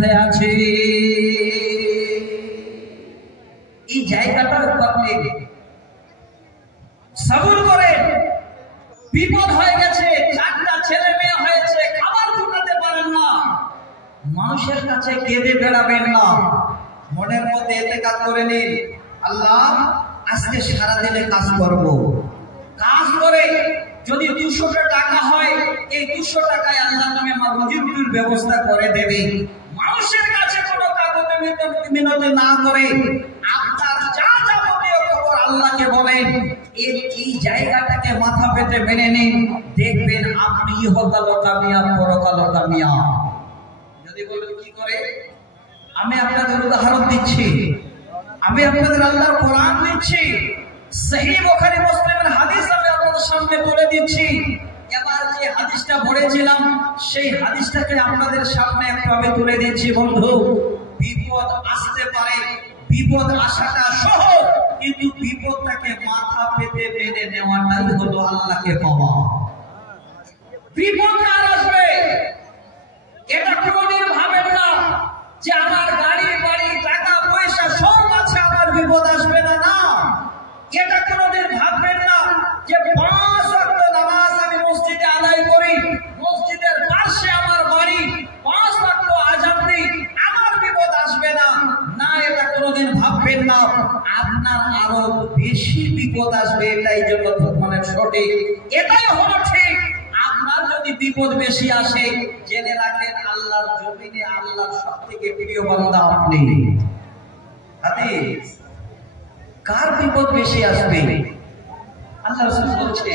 মধ্যে আছে। এই জায়গাটার আপনি সবর করেন। বিপদ হয়ে গেছে, চারটা ছেলে মেয়ে হয়েছে, খাবার জোটাতে পারেন না, মানুষের কাছে কেঁদে বেড়াবেন না। মনের মধ্যে এতে কাজ করে নিন, আল্লাহ আজকে সারাদিনে কাজ করব। কাজ করে যদি 200 টাকা হয়, এই 200 টাকায় আল্লাহ তুমি আমার রুজির ব্যবস্থা করে দেবে। মানুষের কাছে কোনো কাগজে মিনতি না করে আপনার যা যাবতীয় খবর আল্লাহকে বলেন। এই জায়গাটাকে মাথা পেতে মেনে নিন, দেখবেন আপনি ইহকালও কামিয়াব, পরকালও কামিয়াব। যদি বলেন কি করে, আমি আপনাদের উদাহরণ দিচ্ছি, আমি আপনাদের আল্লাহর কোরআন দিচ্ছি, সহিহ বুখারী মুসলিমের হাদিস আমি আপনাদের সামনে তুলে দিচ্ছি। এবার যে হাদিসটা পড়েছিলাম সেই হাদিসটাকে আপনাদের সামনে একটু আমি তুলে দিচ্ছি। বন্ধু, বিপদ আসতে পারে, বিপদ আসাটা সহজ, কিন্তু বিপদটাকে মাথা পেতে মেনে নেওয়াটাই হলো আল্লাহকে পাওয়া। বিপদ আর আসবে এটা কোনোদিন ভাবেন না যে আমার গাড়ি বাড়ি টাকা পয়সা সব আছে, আমার বিপদ আসবে না। না, এটা কোনোদিন ভাববেন না যে 5 ওয়াক্ত নামাজ আমি মসজিদে আদায় করি, মসজিদের পাশে আমার বাড়ি, 5 ওয়াক্ত আযান দিই, আমার বিপদ আসবে না। না, এটা কোনোদিন ভাববেন না, আপনার আরো বেশি বিপদ আসবে। এটাই জন্য মানে সঠিক, এটাই হলো ঠিক। আপনার যদি বিপদ বেশি আসে, জেনে রাখেন আল্লাহর জমিনে আল্লাহর সবথেকে প্রিয় বান্দা আপনি। হাদিস, কার বিপদ বেশি আসবে? আল্লাহ রাসূল বলছে,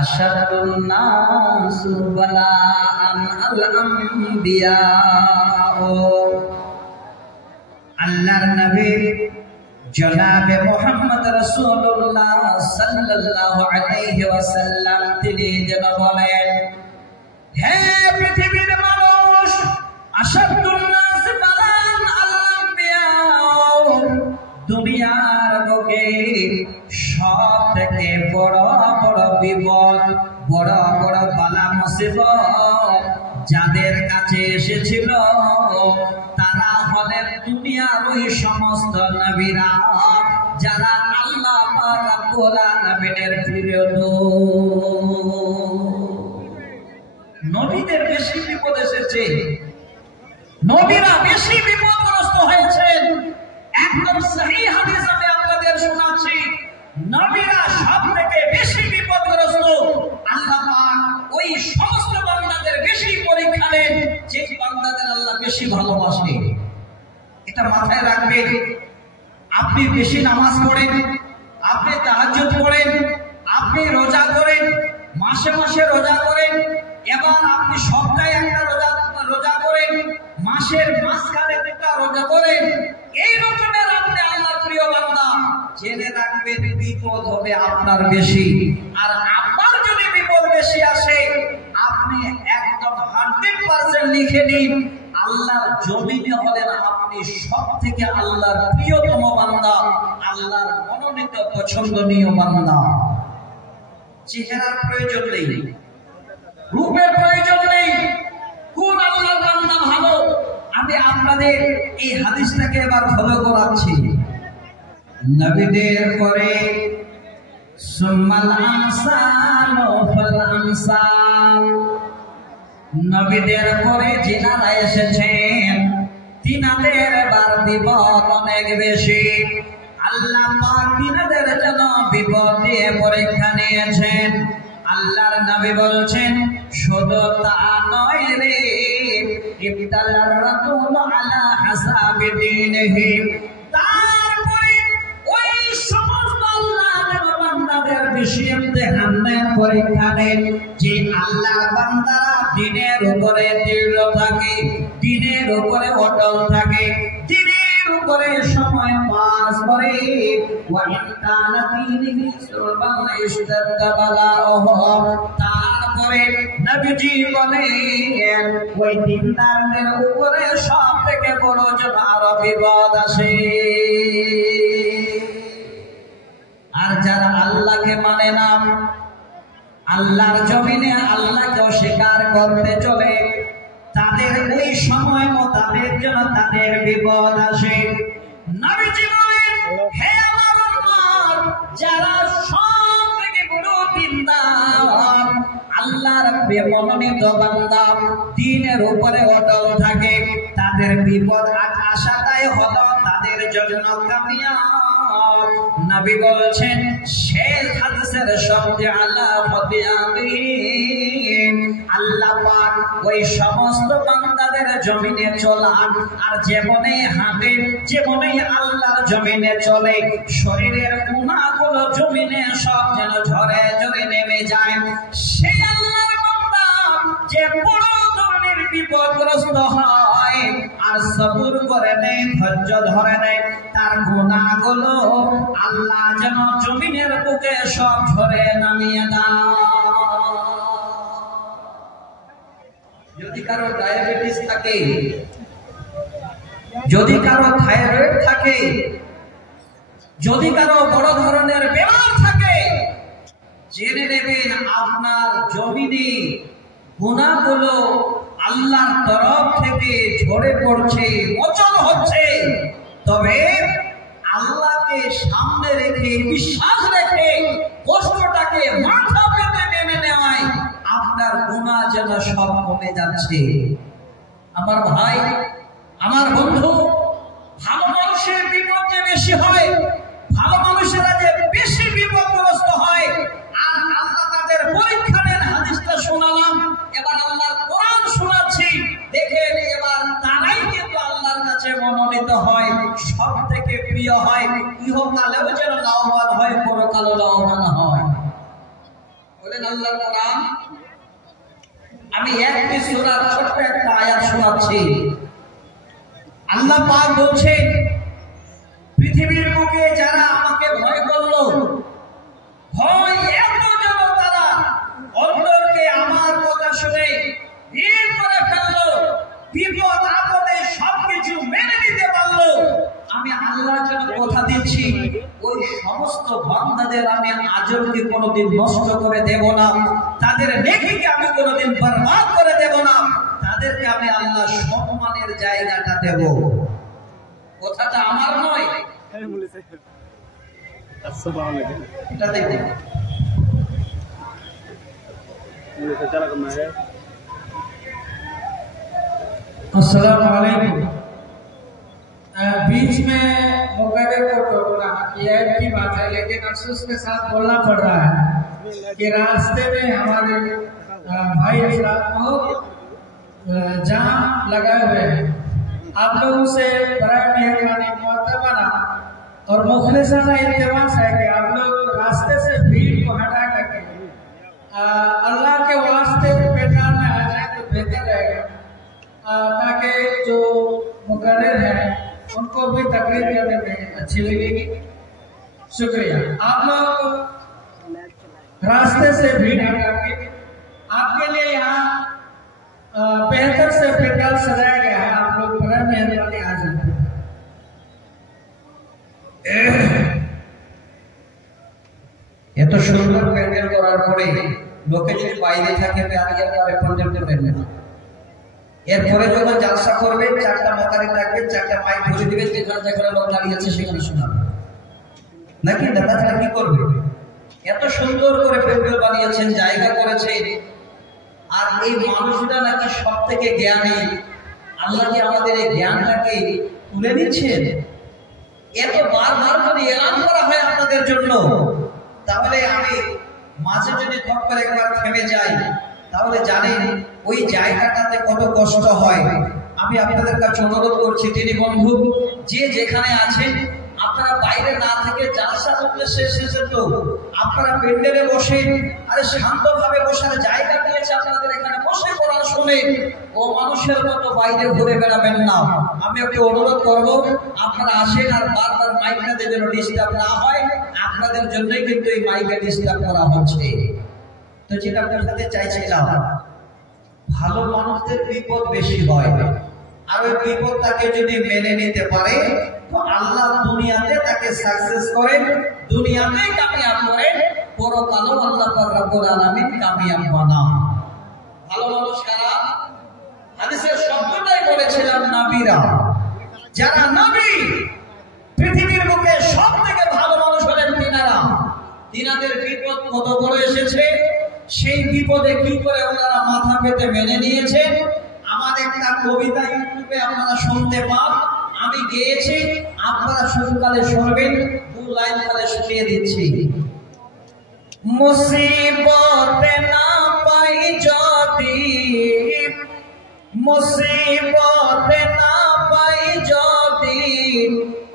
আশাদুন নাসু বালাআন আল আমবিয়া। আল্লাহর নবী জনাবে মুহাম্মদ রাসূলুল্লাহ সাল্লাল্লাহু আলাইহি ওয়াসাল্লাম তিনি যেন বলেন, হে পৃথিবীর মানুষ, আশাদুন নাস বালাআন আল আমবিয়া, দুনিয়ার বুকে সবথেকে বড় বড় বিপদ, বড় বড় বালা মুসিবত যাদের কাছে এসেছিল তারা হলেন দুনিয়ার ওই সমস্ত নবীরা যারা আল্লাহ পাক রব্বুল আলামিনের প্রিয় নবীদের বেশি বিপদ এসেছে, নবীরা বেশি বিপদগ্রস্ত হয়েছেন। একদম সহিহ হাদিস আমি আপনাদের শোনাচ্ছি, নবীরা সবথেকে বেশি বিপদগ্রস্ত। আল্লাহ পাক ওই সমস্ত বান্দাদের বেশি পরীক্ষা নেন যে বান্দাদের আল্লাহ বেশি ভালোবাসেন। এটা মাথায় রাখবেন। আপনি বেশি নামাজ পড়েন, আপনি তাহাজ্জুদ পড়েন, আপনি রোজা করেন, মাসে মাসে রোজা করেন, এবং আপনি সপ্তাহে একটা রোজা করেন, মাসের মাঝখানে একটা রোজা করেন, এই রকমের আপনি আল্লাহর প্রিয় বান্দা, জেনে রাখবেন বিপদ হবে আপনার বেশি। আর আপনার যদি বিপদ বেশি আসে, আপনি একদম 100% লিখে নিন, আল্লাহর জমিনে হলেন আপনি সবথেকে আল্লাহর প্রিয়তম বান্দা, আল্লাহর মনোনীত পছন্দনীয় বান্দা। চেহারার প্রয়োজন নেই, রূপের প্রয়োজন নেই, কোন আল্লাহর বান্দা ভালো। আমি আপনাদের এই হাদিসটাকে এবার ফলো করাচ্ছি। নবীদের পরে সুম্মাল আমসাল ফাল আমসাল, নবীদের পরে যিনারা এসেছেন তিনাদের বার বিপদ অনেক বেশি। আল্লাহ পাক তিনাদের জন্য বিপদ দিয়ে পরীক্ষা নিয়েছেন। আল্লাহর নবী বলছেন, শুধু তা নয় রে, ইবতালার রাসূল আলা হাসাবি দীনিহি, তারপরে ওই সমস্ত আল্লাহর বান্দাদের বেশি ইমতিহান নেন, পরীক্ষা নেন যে আল্লাহর বান্দারা দ্বীনের উপরে দৃঢ় থাকে, দ্বীনের উপরে অটল থাকে, দ্বীনের উপরে সময় পাস করে। ওয়া ইন কানা দীনিহি সুলবান ইশতাদ্দা বালাউহু, তারপরে নবীজি বলেন ওই দিনদারদের উপরে সবথেকে বড় যেন আরো বিপদ আসে। আর যারা আল্লাহকে মানে না, আল্লাহর জমিনে আল্লাহকে অস্বীকার করতে চলে, তাদের ওই সময় তাদের বিপদ আসে। নবীজি বলেন, হে আমার উম্মত, যারা সব থেকে বড় দিনদার, আল্লাহর মনোনীত বান্দা, দ্বীনের উপরে অটল থাকে, তাদের বিপদ আসাটাই হলো তাদের জন্য কামিয়াব। নবী বলছেন, শেষ হাদিসের শব্দে আলামতে আমিন, আল্লাহ পাক ওই সমস্ত বান্দাদের জমিনে চলান আর যেমনে হাঁটে, যেমনে আল্লাহর জমিনে চলে, শরীরের গুনাহগুলো জমিনে সব যেন ঝরে ঝরে নেমে যায়। সেই আল্লাহর বান্দা যে বড় ধরনের বিপদগ্রস্ত হয় আর সবুর করে নেয়, ধৈর্য ধরে নেয়, তার গুনাহগুলো আল্লাহ যেন জমিনের বুকে সব ঝরে নামিয়ে দেয়। যদি কারো ডায়াবেটিস থাকে, যদি কারো থাইরয়েড থাকে, যদি কারো বড় ধরনের বেমার থাকে, জেনে নেবেন আপনার জমিনে গুনাহগুলো আল্লাহর তরফ থেকে ঝরে পড়ছে, মোচন হচ্ছে। তবে আল্লাহকে সামনে রেখে, বিশ্বাস রেখে, কষ্টটাকে মাথা পেতে মেনে নেওয়ায় আপনার গুনাহ যেন সব কমে যাচ্ছে। আমার ভাই, আমার বন্ধু, ভালো মানুষের বিপদ যে বেশি হয়, ভালো মানুষেরা যে বেশি বিপদগ্রস্ত হয়, আর আল্লাহ তাদের পরীক্ষা নেন। হাদিসটা শোনালাম, এবার আল্লাহর কোরআন শোনাচ্ছি, দেখেন এবার তারাই কিন্তু আল্লাহর কাছে মনোনীত হয়, সব থেকে প্রিয় হয়, ইহকালেও যেন লাভবান হয়, পরকালেও লাভবান হয়। বলেন আল্লাহর কোরআন। আমি একটি সূরার ছোট্ট একটা আয়াত শোনাচ্ছি। আল্লাহ পাক বলছেন, পৃথিবীর বুকে যারা আমাকে ভয় করলো, ভয় এত যেন তারা অন্তরকে আমার কথা শুনে ভিড় করে ফেললো, বিপদ আপদে সবকিছু মেনে নিতে পারলো, আমি আল্লাহ যেন কথা দিচ্ছি, ওই সমস্ত বান্দাদের আমি আজরকে কোনোদিন নষ্ট করে দেব না, তাদের নেকিকে আমি কোনোদিন বরবাদ করে দেব না, তাদেরকে আমি আল্লাহ সম্মানের জায়গাটা দেব। কথাটা আমার নয়, এটা দেখুন। अस्सलाम वालेकुम। बीच में मुकर्रे को टोकना ये भी बात है, लेकिन अफसोस के साथ बोलना पड़ रहा है कि रास्ते में हमारे भाई हजरात बहुत जाम लगाए हुए हैं। आप लोगों से बड़ा मेहरबानी मुअत्तबना और मुखलिसाना इल्तिमास है कि आप लोग रास्ते से भीड़ को हटा करके अल्लाह के वास्ते मैदान में आ जाए तो बेहतर रहेगा, ताकि जो मुकर्रर हैं उनको भी तकरीर करने में अच्छी लगेगी। शुक्रिया। आप लोग रास्ते से भीड़ हटा के आपके लिए यहाँ बेहतर से पंडाल सजाया गया है, आप लोग बड़ा मेहरबानी आ जाए। এত সুন্দর প্যান্ডেল করার পরে লোকে যদি বাইরে থাকে প্যান্ডেল করে পর্যন্ত প্যান্ডেল, এরপরে যখন জালসা করবে চারটা মাতারি থাকবে, চারটা মাইক ধরে দিবে, যেখানে যেখানে লোক দাঁড়িয়ে আছে সেখানে শোনাবে, নাকি দাদা ছাড়া কি করবে? এত সুন্দর করে প্যান্ডেল বানিয়েছেন, জায়গা করেছে, আর এই মানুষটা নাকি সব থেকে জ্ঞানী। আল্লাহ কি আমাদের এই জ্ঞানটাকে তুলে নিচ্ছেন? এত বারবার যদি এলান করা হয় আপনাদের জন্য, তাহলে আমি মাঝে যদি ধপ করে একবার থেমে যাই, তাহলে জানেন ওই জায়গাটাতে কত কষ্ট হয়। আমি আপনাদের কাছে অনুরোধ করছি, তিনি বন্ধু যে যেখানে আছেন, আপনারা বাইরে না থেকে জালসার উদ্দেশ্যে এসেছেন, তো আপনারা প্যান্ডেলে বসে, আরে শান্তভাবে বসার জায়গা দিয়েছে আপনাদের, এখানে বসে কোরআন শুনে ও মানুষের মতো বাইরে ঘুরে বেড়াবেন না। আমি একটু অনুরোধ করব, আপনারা আসেন আর বারবার মাইকটাতে যেন ডিস্টার্ব না হয়, আপনাদের জন্যই কিন্তু এই মাইকে ডিস্টার্ব করা হচ্ছে। তো যেটা আপনার সাথে চাইছিলাম, ভালো মানুষদের বিপদ বেশি হয়, আর ওই বিপদটাকে যদি মেনে নিতে পারে তো আল্লাহ দুনিয়াতে তাকে সাকসেস করেন, দুনিয়াতে কামিয়াব করেন, পরকালেও আল্লাহ পাক রব্বুল আলামিন কামিয়াব বানান। ভালো মানুষ কারা? হাদিসের শব্দটাই বলেছিলাম, নবীরা। যারা নবী, পৃথিবীর বুকে সব থেকে ভালো মানুষ হলেন তিনারা। তিনাদের বিপদ কত বড় এসেছে, সেই বিপদে কি করে ওনারা মাথা পেতে মেনে নিয়েছেন। আমার একটা কবিতা ইউটিউবে আপনারা শুনতে পান, আমি গেয়েছি, আপনারা শুরুকালে শুনবেন, 2 লাইন কালে শুনিয়ে দিচ্ছি। মুসিবতে না পাই যদি, মুসিবতে না পাই যদি,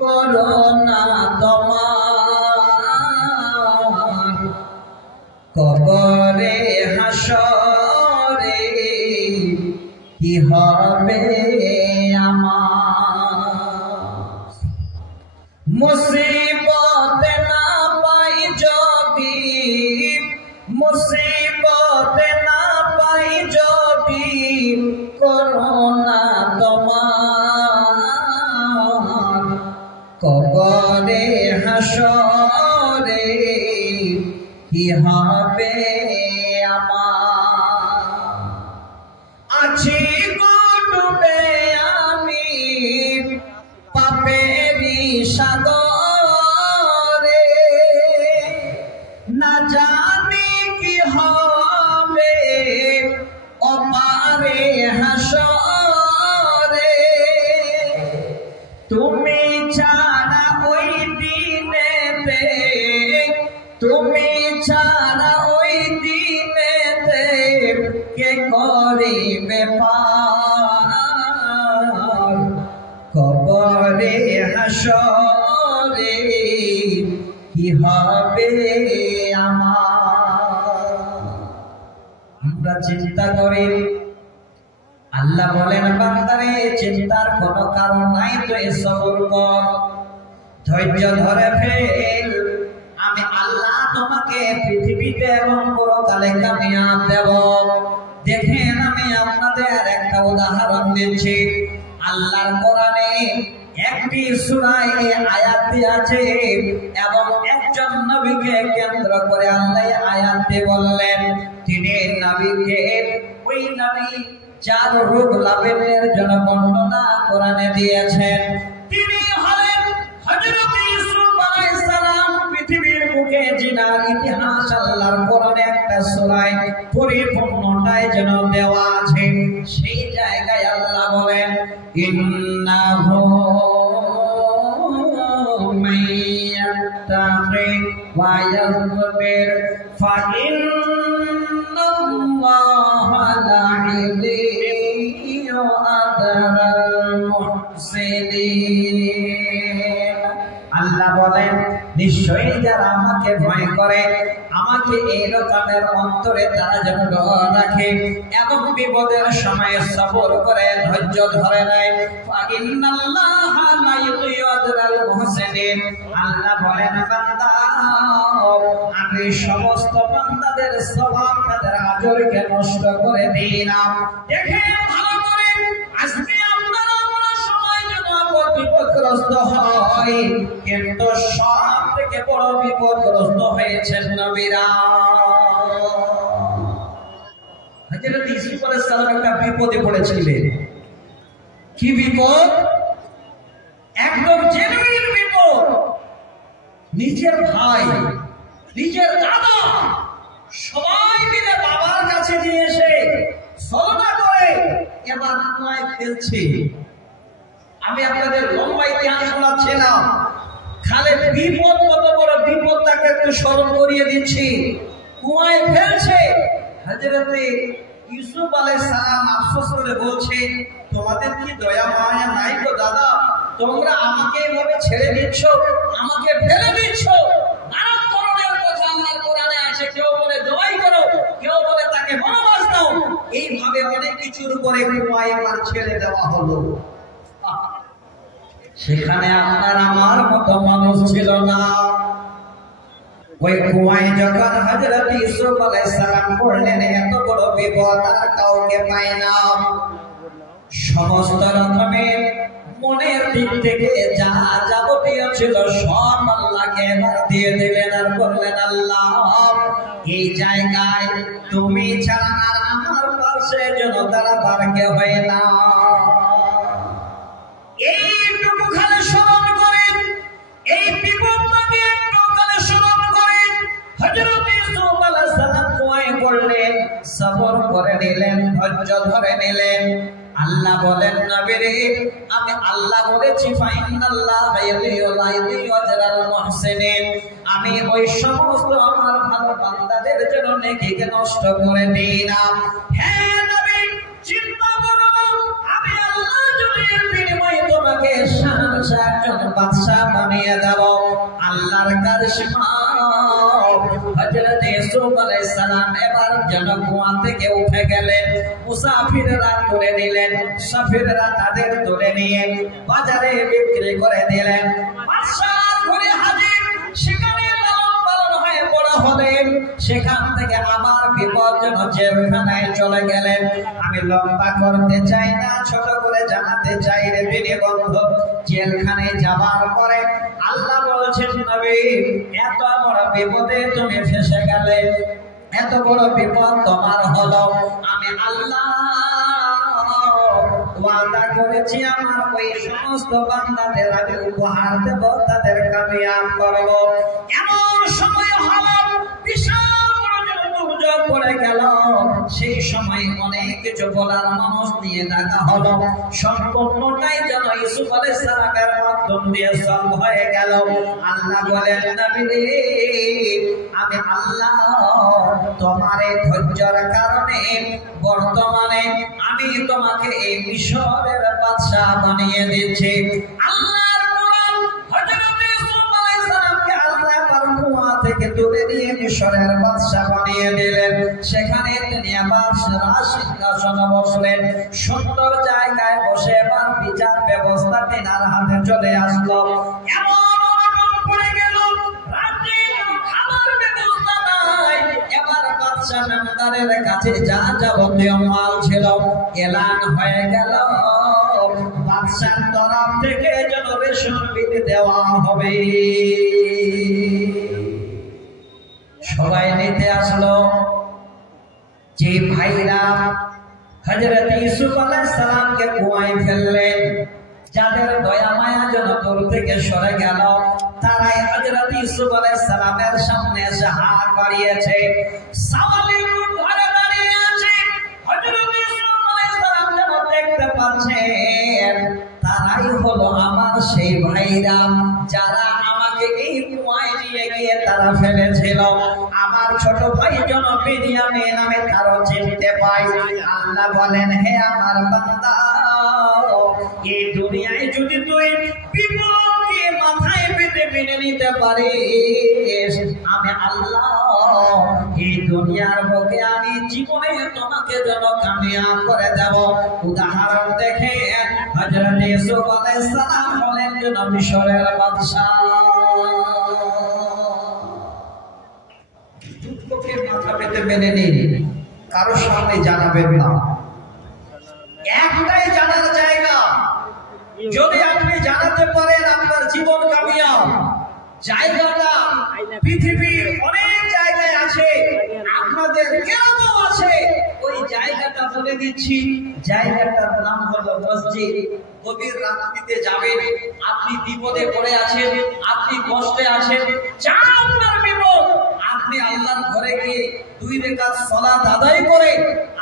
করোনা তোমার কবরে হাসরে কি হবে আমার। মুসিবতে না পাই যদি, মুসিবতে না পাই যদি, করোনা তোমার কবরে হাসরে কি হবে আমার। আছি ডুবে আমি পাপেরই সাগরে, না জানি কি হবে অপারে হাসরে। তুমি ছাড়া ওই দিনেতে, তুমি ছাড়া ওই দিনেতে কে করিবে পার কবরে হাসরে কি হবে আমার। আমরা চিন্তা করি, আল্লাহ বলেন বান্দারে চিন্তার কোনো কারণ নাই, তো সবর কর, ধৈর্য ধরে ফেল, আমি আল্লাহ তোমাকে পৃথিবীতে এবং পরকালে কামিয়াব দেব। দেখেন আমি আপনাদের একটা উদাহরণ দিচ্ছি। আল্লাহর কোরআনে একটি সূরায় আয়াতটি আছে এবং একজন নবীকে কেন্দ্র করে আল্লাহ আয়াতটি বললেন। তিনি নবীকে, ওই নবী যার রোগ লাভের জন্য বর্ণনা কোরআনে দিয়েছেন, তিনি হলেন হযরত ইউসুফ আলাইহিস সালাম। পৃথিবীর বুকে জিনার ইতিহাস আল্লাহর কোরআনে একটা সূরায় পরিপূর্ণটায় যেন দেওয়া আছে। সেই জায়গায় আল্লাহ বলেন, ইন্নাহু মাইয়াত্তাকি ওয়া ইয়াসবির ফাইন্নাল্লাহা লা'ইয়ু আদরাল মুহসিনিন। আল্লাহ বলেন, নিশ্চয়ই যারা আমাকে ভয় করে, আমাকে এই রকমের অন্তরে তারা যেন ডর রাখে এবং বিপদের সময় সবর করে, ধৈর্য ধরে নেয়, ফাইন্নাল্লাহা লা'ইয়ু আদরাল মুহসিনিন। আল্লাহ বলেন, বান্দা আমি সমস্ত বান্দাদের স্বভাব, তাদের আজরকে নষ্ট করে দিই না। দেখেন ভালো করে, আজকে আপনারা সময় যেন বিপদগ্রস্ত হয়, কিন্তু সব থেকে বড় বিপদগ্রস্ত হয়েছেন নবীরা। হযরত ইউসুফ আলাইহিস সালাম একটা বিপদে পড়েছিলেন। কি বিপদ? একদম জেনুইন বিপদ। নিজের ভাই, নিজের দাদা সবাই মিলে বাবার কাছে নিয়ে এসে সওদা করে এবার কুয়ায় ফেলছে। আমি আপনাদের লম্বা ইতিহাস শোনাচ্ছিলাম, খালে বিপদ কত বড় বিপদ তাকে একটু স্মরণ করিয়ে দিচ্ছি। কুয়ায় ফেলছে, হযরত ইউসুফ আলাইহিস সালাম আফসোস করে বলছে, তোমাদের কি দয়া মায়া নাই গো দাদা? তোমরা আমাকে এভাবে ছেড়ে দিচ্ছ, আমাকে ফেলে দিচ্ছ। নানা ধরনের কথা আমার কোরআনে আছে, কেউ বলে দোয়াই করো, কেউ বলে তাকে বনবাস দাও। এইভাবে অনেক কিছুর উপরে কুয়ায় আমার ছেড়ে দেওয়া হলো। সেখানে আপনার আমার মতো মানুষ ছিল না। ওই কুয়ায় যখন হযরত ইউসুফ আলাইহিস সালাম পড়লেন, এত বড় বিপদ আর কাউকে পায় না। সমস্ত রকমের মনের দিক থেকে যা যাবতীয় ছিল সব আল্লাহকে এবার দিয়ে দিলেন আর বললেন, আল্লাহ এই জায়গায় তুমি ছাড়া আর আমার পাশে যেন দাঁড়াবার কেউ হয় না। এইটুকু ধৈর্য ধরে নিলেন। আল্লাহ বলেন নবী রে, আমি আল্লাহ বলেছি ফাইনাল্লাহা ইউযিউ আজরাল মুহসিনিন, আমি ওই সমস্ত আমার ভালো বান্দাদের জন্য নেকিকে নষ্ট করে দিই না। হ্যাঁ নবী, চিন্তা করো, আমি আল্লাহ যদি বিনিময়ে তোমাকে শাহজাহান একজন বাদশা বানিয়ে দেব। আল্লাহর কাজ হযরত ইউসুফ আলাইহিস সালাম এবার যেন কুয়া থেকে উঠে গেলেন। মুসাফিররা করে নিলেন, সাফিররা তাদের তুলে নিয়ে বাজারে বিক্রি করে দিলেন। বাদশা ঘরে হাজির, সেখানে লালন পালন হয়ে বড় হলেন। সেখান থেকে আবার বিপজ্জনক জেলখানায় চলে গেলেন। আমি লম্বা করতে চাই না, ছোট করে জানাতে চাই রে বিনি বন্ধু, জেলখানায় যাবার পরে আল্লাহ বলেছেন নবী, এত বড় বিপদে তুমি ফেসে গেলে, এত বড় বিপদ তোমার হলো, আমি আল্লাহ ওয়াদা করেছি আমার ওই সমস্ত বান্দাদের আমি উপহার দেব, তাদের কামিয়াব করব। এমন সময় হলো বিশাল দুর্যোগ পড়ে গেল। সেই সময় অনেক কিছু বলার মানুষ নিয়ে ডাকা হলো। সম্পূর্ণটাই যেন ইউসুফ আলাইহিস সালামের মাধ্যম দিয়ে সলভ হয়ে গেল। আল্লাহ বলেন নবী রে, আমি আল্লাহ তোমার এই ধৈর্যের কারণে বর্তমানে আমি তোমাকে এই মিশরের বাদশা বানিয়ে দিচ্ছি। আল্লাহর কোরআন হযরত ইউসুফ আলাইহিস সালামকে আল্লাহ কুয়া থেকে তুলে নিয়ে মিশরের বাদশা বানিয়ে দিলেন। সেখানে তিনি আবার সিংহাসনে বসলেন। সুন্দর জায়গায় বসে এবার বিচার ব্যবস্থা তিনার হাতে চলে আসলো। এমন অনটন পড়ে গেল, রাজ্যে খাবার ব্যবস্থা নাই। এবার বাদশা মেমদারের কাছে যা যাবতীয় মাল ছিল এলান হয়ে গেল, বাদশার তরফ থেকে যেন রেশন বিলি দেওয়া হবে। সবাই নিতে আসলো। যে ভাইরা হযরত ইউসুফ আলাইহিস সালামকে কুয়ায় ফেললেন, যাদের দয়া মায়া যেন দূর থেকে সরে গেল, তারাই হযরত ইউসুফ আলাইহিস সালামের সামনে এসে হাত বাড়িয়েছে, সাওয়ালের ঘরে দাঁড়িয়ে আছে। হযরত ইউসুফ আলাইহিস সালাম যেন দেখতে পাচ্ছেন তারাই হলো আমার সেই ভাইরা যারা আমাকে এই কুয়ায় নিয়ে গিয়ে তারা ফেলেছিল। আমার ছোট ভাই যেন বিনিয়ামিন নামে কারো চিনতে পাই। আল্লাহ বলেন, হে আমার বান্দা, এই দুনিয়ায় যদি তুই বিপদকে মাথায় পেতে মেনে নিতে পারিস, আমি আল্লাহ এই দুনিয়ার বুকে আমি জীবনে তোমাকে যেন কামিয়াব করে দেব। উদাহরণ দেখে হযরত ইউসুফ আলাইহিস সালাম হলেন যেন মিশরের বাদশা। দুঃখকে মাথা পেতে মেনে নিন, কারো সামনে জানাবেন না। একটাই জানার জায়গা, যদি আপনি জানাতে পারেন আপনার জীবন কামিয়াব। জায়গাটা পৃথিবীর অনেক জায়গায় আছে, আপনাদের এলাকাও আছে। ওই জায়গাটা বলে দিচ্ছি, জায়গাটার নাম হলো মসজিদ। গভীর রাত্রিতে যাবেন, আপনি বিপদে পড়ে আছেন, আপনি কষ্টে আছেন, যা আপনার বিপদ, আপনি আল্লাহর ঘরে গিয়ে 2 রাকাত সালাত আদায় করে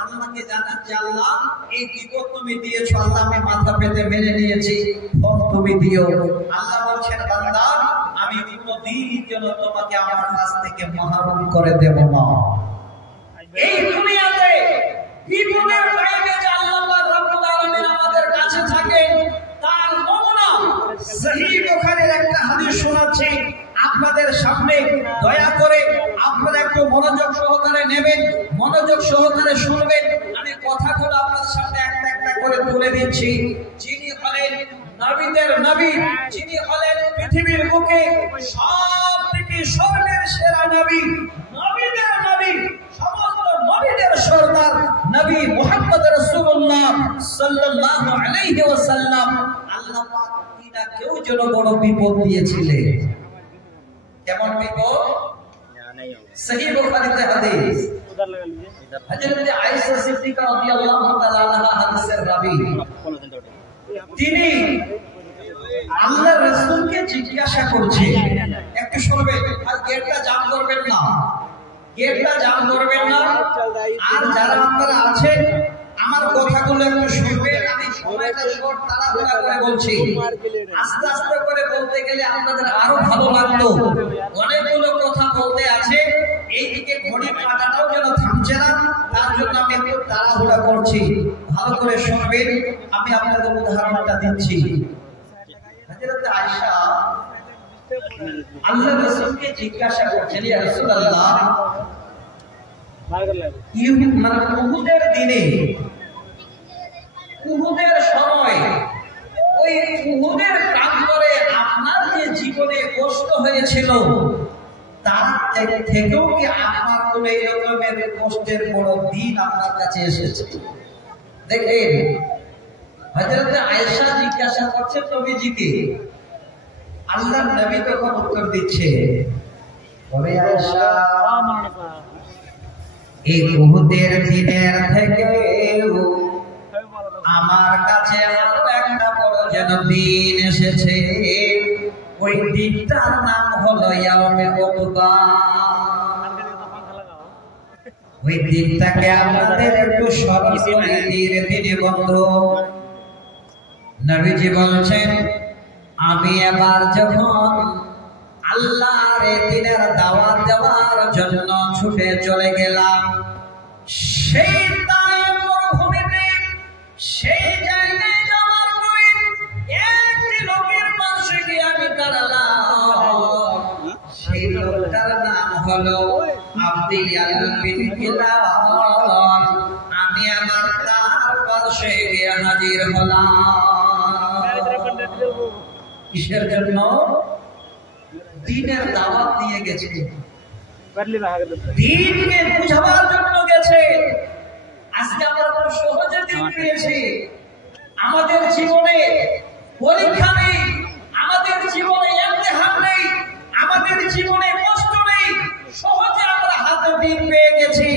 আল্লাহকে জানান যে আল্লাহ এই বিপদ তুমি দিয়েছো, আল্লাহ আমি মাথা পেতে মেনে নিয়েছি, ফল তুমি দিও। আল্লাহ বলছেন, বান্দা আমি কোনদিন যেন তোমাকে আমার কাছ থেকে মাহরুম করে দেব না। এই দুনিয়াতে বিপদের টাইমে যে আল্লাহ রাব্বুল আলামিন আমাদের কাছে থাকেন তার নমুনা সহিহ বুখারীর একটা হাদিস শোনাচ্ছি আপনাদের সামনে। দয়া করে আপনারা একটু মনোযোগ সহকারে নেবেন, মনোযোগ সহকারে শুনবেন। আমি কথাগুলো আপনাদের সামনে একটা একটা করে তুলে দিচ্ছি। যিনি হলেন নবীদের নবী, যিনি হলেন পৃথিবীর বুকে সবথেকে স্বর্ণের সেরা নবী, নবীদের নবী, সমস্ত নবীদের সরদার নবী মুহাম্মদ রাসূলুল্লাহ সাল্লাল্লাহু আলাইহি ওয়াসাল্লাম। আল্লাহ পাক তিনাকেও যেন বড় বিপদ দিয়েছিলেন। কেমন বিপদ? সহিহ বুখারীতে হাদিস, হযরত আয়েশা সিদ্দিকা রাদিয়াল্লাহু তাআলা আনহা হাদিসের রাবী। তিনি আল্লাহর রাসূলকে জিজ্ঞাসা করছে, একটু শুনবেন আর গেটটা জাম করবেন না, গেটটা জাম করবেন না। আর যারা আপনারা আছেন আমার কথাগুলো একটু শুনবেন। আমি সময়টা শর্ট তাড়াহুড়া করে বলছি, আস্তে আস্তে করে বলতে গেলে আপনাদের আরো ভালো লাগতো। অনেকগুলো কথা বলতে আছে, এইদিকে ঘড়ির কাঁটাটাও যেন থামছে না, তার জন্য আমি একটু তাড়াহুড়া করছি। ভালো করে শুনবেন, আমি আপনাদের উদাহরণটা দিচ্ছি। হযরত আয়েশা আল্লাহ রাসূলকে জিজ্ঞাসা করছেন, ইয়া রাসূলুল্লাহ, উহুদের দিনে, উহুদের সময়, ওই উহুদের প্রান্তরে আপনার যে জীবনে কষ্ট হয়েছিল, তার থেকেও কি আপনার কোন এই রকমের কষ্টের বড় দিন আপনার কাছে এসেছে? দেখেন, হযরত আয়েশা জিজ্ঞাসা করছে নবীজিকে, আল্লাহর নবী তখন উত্তর দিচ্ছে, বলে আয়েশা, এই উহুদের দিনের থেকে আমার কাছে আরো একটা বড় যেন দিন এসেছে। ওই দিনটার নাম হলো ইয়াউমে উকবা। ওই দিনটাকে আমাদের একটু স্মরণ করে ধীরে ধীরে বন্ধু। নবীজি বলছেন, আমি এবার যখন আল্লাহর এই দিনের দাওয়াত দেওয়ার জন্য ছুটে চলে গেলাম, সেই তায়েফ মরুভূমিতে, সেই জায়গায় যাওয়ার পরে একটি লোকের পাশে গিয়ে আমি দাঁড়ালাম। সেই লোকটার নাম হলো আব্দুল্লাহ বিন কিলাল। আমি আমার তার পাশে গিয়ে হাজির হলাম। কিসের জন্য? দিনের দাওয়াত দিয়ে গেছে, দিনকে বুঝাবার জন্য গেছে। আজকে আমরা খুব সহজে দিন পেয়েছি। আমাদের জীবনে পরীক্ষা নেই, আমাদের জীবনে ইমতিহান নেই, আমাদের জীবনে কষ্ট নেই, সহজে আমরা হাতে দিন পেয়ে গেছি।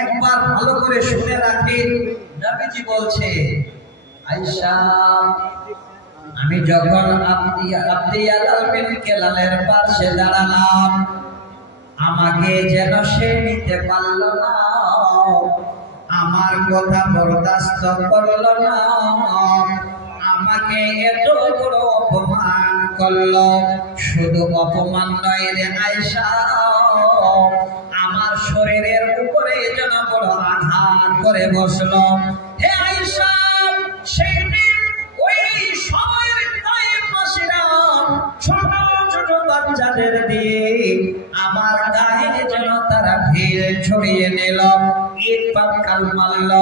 একবার ভালো করে শুনে রাখেন, নবীজি বলছে, আয়েশা, আমি যখন আব্দুল্লাহ বিন কিলালের পাশে দাঁড়ালাম, আমাকে যেন সে নিতে পারল না, আমার কথা বরদাস্ত করল না, আমাকে এত বড় অপমান করল। শুধু অপমান নয় রে আয়েশা, আমার শরীরের উপরে যেন বড় আঘাত করে বসল। হে আয়েশা, সেই দিন ওই সময়ের তায়েফবাসীরা ছোট ছোট বাচ্চাদের দিয়ে আমার গায়ে যেন তারা ভিড় ছড়িয়ে নিল, ইট পাটকেল মারল।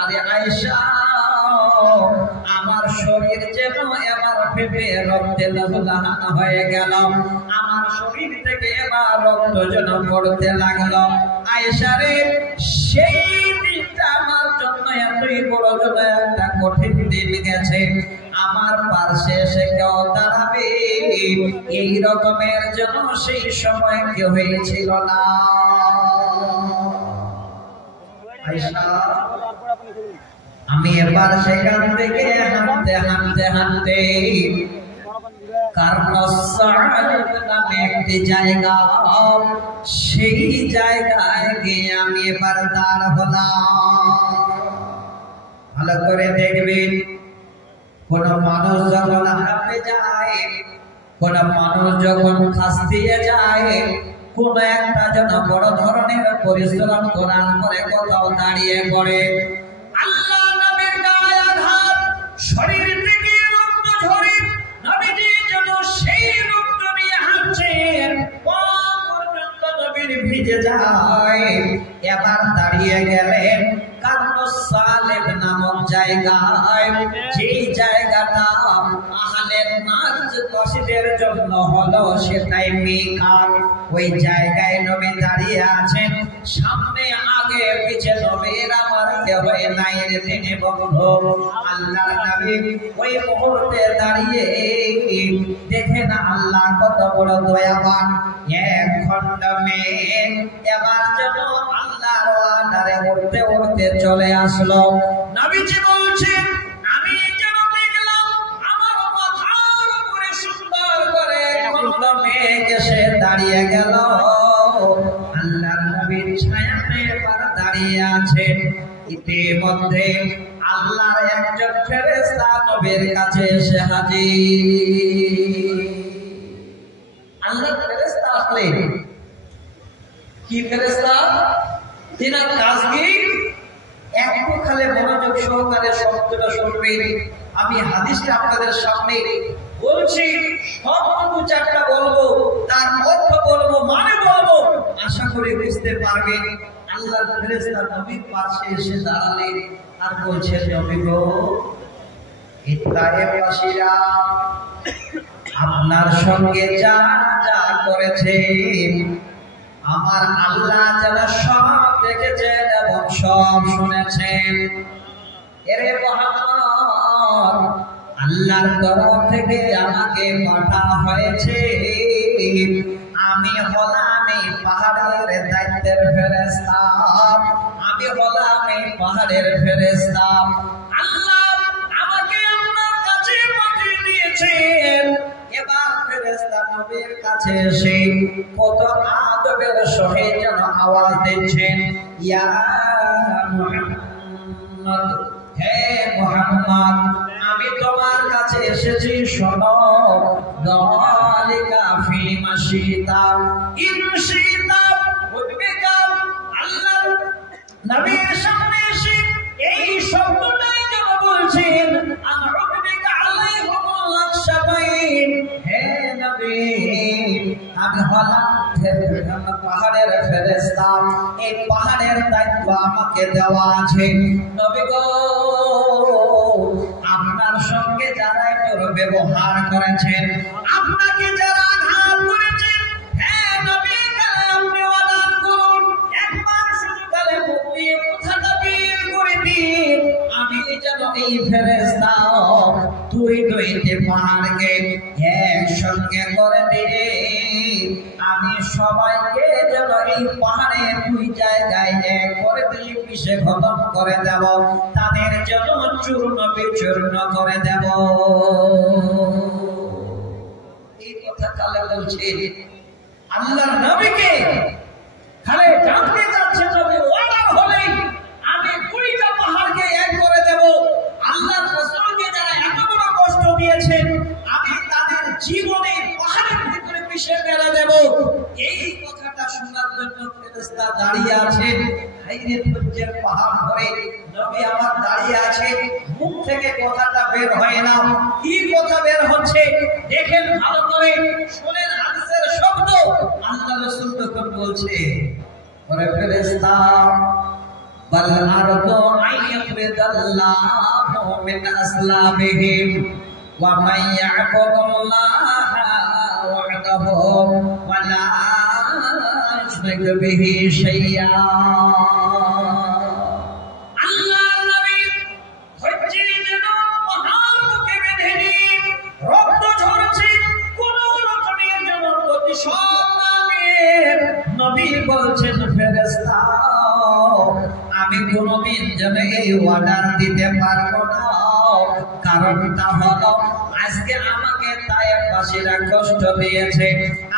আরে আয়েশা, আমার শরীর যেন এবার ফেটে রক্তে লাহানা হয়ে গেল, আমার শরীর থেকে এবার রক্ত যেন পড়তে লাগলো। আয়েশা রে, সেই দিনটা আমার জন্য এতই বড় জন্য একটা কঠিন দিন গেছে। আমার পাশে এসে কেউ দাঁড়াবে এই রকমের জন্য সেই সময় কেউ হয়েছিল না। আয়েশা, আমি এবার সেখান থেকে হাঁটতে হাঁটতে হাঁটতে কারনসাদ নামে একটি জায়গা, সেই জায়গায় গিয়ে আমি এবার দাঁড় হলাম। ভালো করে দেখবেন, কোন মানুষ যখন হাঁটতে যায়, কোন মানুষ যখন খাস দিয়ে যায়, কোন একটা যেন বড় ধরনের পরিশ্রম করার পরে কোথাও দাঁড়িয়ে পড়ে, আল্লাহ নবীর গায়ে আঘাত, শরীর থেকে রক্ত ঝরে, নবীজি যেন সেই রক্ত নিয়ে হাঁটছেন, পা পর্যন্ত নবীর ভিজে যায়। এবার দাঁড়িয়ে গেলেন কারনসালেব নামক জায়গায়, যেই জায়গাটা আহলের নাজ কসিদের জন্য হলো, সেটাই মিকাত। ওই জায়গায় নবী দাঁড়িয়ে আছেন, সামনে আগে পিছে নবীর আমার কেউ নাই রে তিনি বন্ধু। আল্লাহর নবী ওই মুহূর্তে দাঁড়িয়ে দেখে না আল্লাহ কত বড় দয়াবান। এক খণ্ড মেঘ এবার যেন আল্লাহর ওয়াদারে উঠতে উঠতে চলে আসলো। নবীজি বলছেন, আমি যেন দেখলাম আমার মাথার উপরে সুন্দর করে খণ্ড মেঘ এসে দাঁড়িয়ে গেল। আল্লাহর নবীর ছায়াতে এবার দাঁড়িয়ে আছেন। ইতিমধ্যে আল্লাহর একজন ফেরেশতা নবীর কাছে এসে হাজির। আল্লাহর ফেরেশতা আসলেন। কি ফেরেশতা? তিনার কাজ কি? একটু খালি মনোযোগ সহকারে শব্দটা শুনবেন। আমি হাদিসটা আপনাদের সামনে বলছি, সবটুকু চারটা বলবো, তার অর্থ বলবো, মানে বলবো, আশা করি বুঝতে পারবেন। আল্লাহর ফেরেশতা নবীর পাশে এসে দাঁড়ালেন আর বলছেন, নবী গো, ইত্তায়েবাসীরা আপনার সঙ্গে যা যা করেছে আমার আল্লাহ যারা সব দেখেছেন এবং সব শুনেছেন। এরে মুহাম্মদ, আল্লাহর তরফ থেকে আমাকে পাঠা হয়েছে। আমি হলাম এই পাহাড়ের দায়িত্বের ফেরেশতা। আমি হলাম এই পাহাড়ের ফেরেশতা। আল্লাহ আমাকে আপনার কাছে পাঠিয়ে দিয়েছেন। এবার ফেরেশতা নবীর কাছে এসে কত আদবের সহিত যেন আওয়াজ দিচ্ছেন, ইয়া মুহাম্মদ, হে মুহাম্মদ, আমি তোমার কাছে এসেছি, শোনো। দালিকা ফি মাশিতা ইনশিতা উদ্বিকা। আল্লাহর নবীর সামনে এসে এই শব্দটাই যেন বলছেন, আনউদ্বিকা আলাইহিমুল আকশাবাইন। হে নবী, আমি হলাম পাহাড়ের ফেরেশতা। এই পাহাড়ের দায়িত্ব আমাকে দেওয়া আছে। নবী গো, আপনার সঙ্গে যারা একটু ব্যবহার করেছেন, আপনাকে যারা আঘাত করেছেন, হ্যাঁ নবী, আপনি ওয়াদান করুন, একবার শুধু কালে মুখ দিয়ে কথাটা বের করে দিন, আমি যেন এই ফেরেশতা দুইটি পাহাড়কে একসঙ্গে করে দিয়ে আমি সবাইকে যেন এই পাহাড়ে দুই জায়গায় এক করে দিয়ে পিষে খতম করে দেব, তাদের যেন চূর্ণ বিচূর্ণ করে দেব। এই কথা কালে বলছে আল্লাহর নবীকে। খালে জানতে চাচ্ছে নবী ওয়াদা হলেই আমি ২০টা পাহাড়কে এক করে দেব। আল্লাহর রাসূলকে যারা এত বড় কষ্ট দিয়েছেন, আমি তাদের জীবনে পাহাড়ের ভিতরে পিষে ফেলে দেব। এই কথাটা শোনার জন্য ফেরেশতা দাঁড়িয়ে আছেন। হাইরে ধৈর্যের পাহাড় ধরে নবী আমার দাঁড়িয়ে আছে, মুখ থেকে কথাটা বের হয় না। কি কথা বের হচ্ছে দেখেন ভালো করে, শুনেন হাদিসের শব্দ। আল্লাহ রাসূল তখন বলছে, ওরে ফেরেশতা, বাল আরদু আইয়াফরিদাল্লাহু মিন আসলাবিহিম ওয়া মান ইয়া'বুদুল্লাহা ওয়াহদাহু ওয়া লা ইউশরিক বিহি শাইয়্যা। আল্লাহর নবী ধৈর্যের জন্য পাহাড় মুখে বেঁধে নিয়ে রক্ত ঝরছে, কোন রকমের যেন প্রতিশোধ না নিয়ে নবী বলছেন, ফেরেশতা, আমি কোনদিন যেন এই অর্ডার দিতে পারবো না। কারণটা হলো আজকে আমাকে তায়েফবাসীরা কষ্ট দিয়েছে,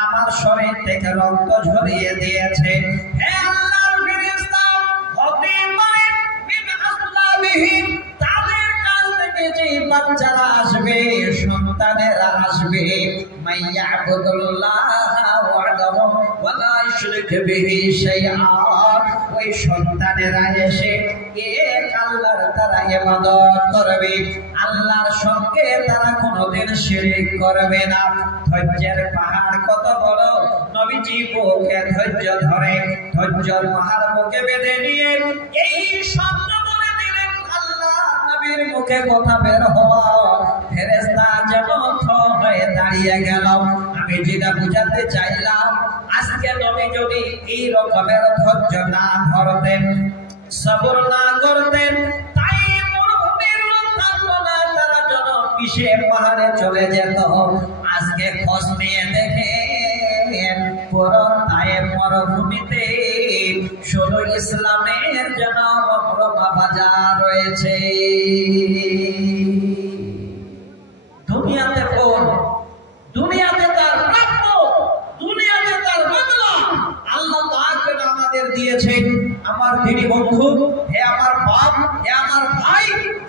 আমার শরীর থেকে রক্ত ঝরিয়ে দিয়েছে। হে আল্লাহর ফেরেশতা, হতে পারে মিন আসলাবিহিম, তাদের কাছ থেকে যে বাচ্চারা আসবে, সন্তানেরা আসবে, মাইয়াবুদুল্লাহ ওয়াহদাহু ওয়া লা ইউশরিক বিহি শাইআ, ওই সন্তানেরা এসে এক আল্লাহর তারা ইবাদত করবে, আল্লাহর সঙ্গে তারা কোনোদিন শিরক করবে না। ধৈর্যের পাহাড় কত বড়, নবীজি বুকে ধৈর্য ধরে ধৈর্যের পাহাড় বুকে বেঁধে নিয়ে এই শব্দ বলে দিলেন। আল্লাহ নবীর মুখে কথা বের হওয়া, ফেরেশতা যেন হয়ে দাঁড়িয়ে গেল। আমি যেটা বুঝাতে চাইলাম, আজকে নবী যদি এই রকমের ধৈর্য না ধরতেন, সবর না করতেন, তাই মরুভূমির লোকরা তারা যেন পিষে পাহাড়ে চলে যেত। আজকে খোঁজ নিয়ে দেখেন পুরো তায়েফ মরুভূমিতে শুধু ইসলামের যেন রমরমা বাজার রয়েছে। দুনিয়াতে কোন, দুনিয়াতে তার প্রাপ্য, দুনিয়াতে তার বদলা আল্লাহ পাক আমাদের দিয়েছে। আমার দিনী বন্ধু, হে আমার ভাই,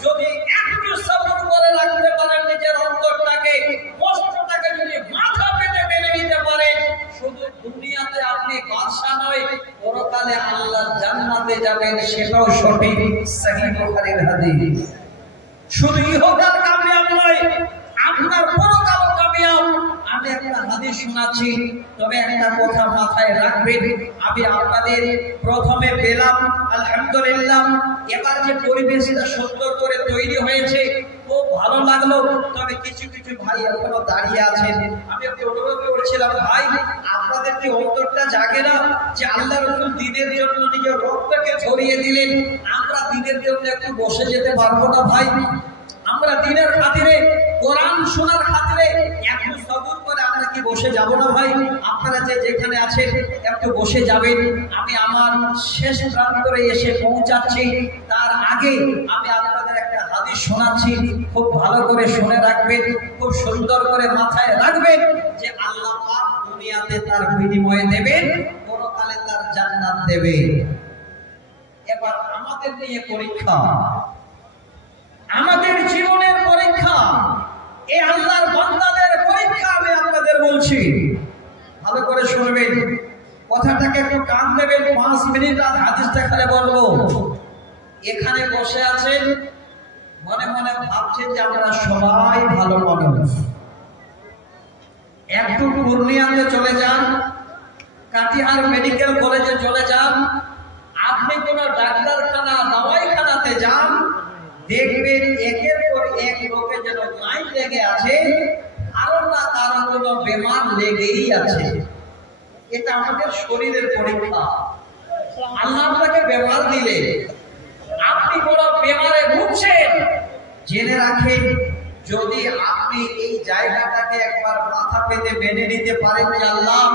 যদি একটু সবর করে রাখতে পারেন নিজের অন্তরটাকে, কষ্টটাকে যদি মাথা পেতে মেনে নিতে পারেন, শুধু দুনিয়াতে আপনি বাদশা নয়, পরকালে আল্লাহর জান্নাতে যাবেন, সেটাও সঠিক সহিহ বুখারীর হাদিস। শুধু ইহকাল কামিয়াব নয়, আপনার পরকাল কামিয়াব। আমি একটা হাদিস শোনাচ্ছি, তবে একটা কথা মাথায় রাখবেন। আমি আপনাদের প্রথমে পেলাম আলহামদুলিল্লাহ, এবার যে পরিবেশটা সুন্দর করে তৈরি হয়েছে খুব ভালো লাগলো। তবে কিছু কিছু ভাই এখনো দাঁড়িয়ে আছেন, আমি একটু অনুরোধ করেছিলাম, ভাই আপনাদের কি অন্তরটা জাগে না যে আল্লাহ রাসূল দ্বীনের জন্য নিজের রক্তকে ঝরিয়ে দিলেন, আমরা দ্বীনের জন্য একটু বসে যেতে পারবো না ভাই? আমরা দ্বীনের খাতিরে, কোরআন শোনার খাতিরে একটু সবর করে আমরা কি বসে যাব না ভাই? আপনারা যে যেখানে আছেন একটু বসে যাবেন। আমি আমার শেষ প্রান্তরে এসে পৌঁছাচ্ছি, তার আগে আমি আপনাদের একটা হাদিস শোনাচ্ছি, খুব ভালো করে শুনে রাখবেন, খুব সুন্দর করে মাথায় রাখবেন যে আল্লাহ পাক দুনিয়াতে তার বিনিময় দেবেন, পরকালে তার জান্নাত দেবে। এবার আমাদের নিয়ে পরীক্ষা, আমাদের জীবনের পরীক্ষা, এই আল্লাহর বান্দাদের পরীক্ষা আমি আপনাদের বলছি, ভালো করে শুনবেন, কথাটাকে একটু কান দেবেন। 5 মিনিট আর হাদিসটা খালি বলবো। এখানে বসে আছেন, মনে মনে ভাবছেন যে আমরা সবাই ভালো মানুষ। একটু পূর্ণিয়াতে চলে যান, কাটিহার মেডিকেল কলেজে চলে যান, আপনি কোন ডাক্তারখানা দাওয়াইখানাতে যান, দেখবেন একের পর এক লোকে যেন লাইন লেগে আছে, কারণ না কারণ কোনো বেমার লেগেই আছে। এটা আমাদের শরীরের পরীক্ষা। আল্লাহ আপনাকে বেমার দিলে, আপনি কোনো বেমারে ভুগছেন, জেনে রাখেন, যদি আপনি এই জায়গাটাকে একবার মাথা পেতে মেনে নিতে পারেন যে আল্লাহ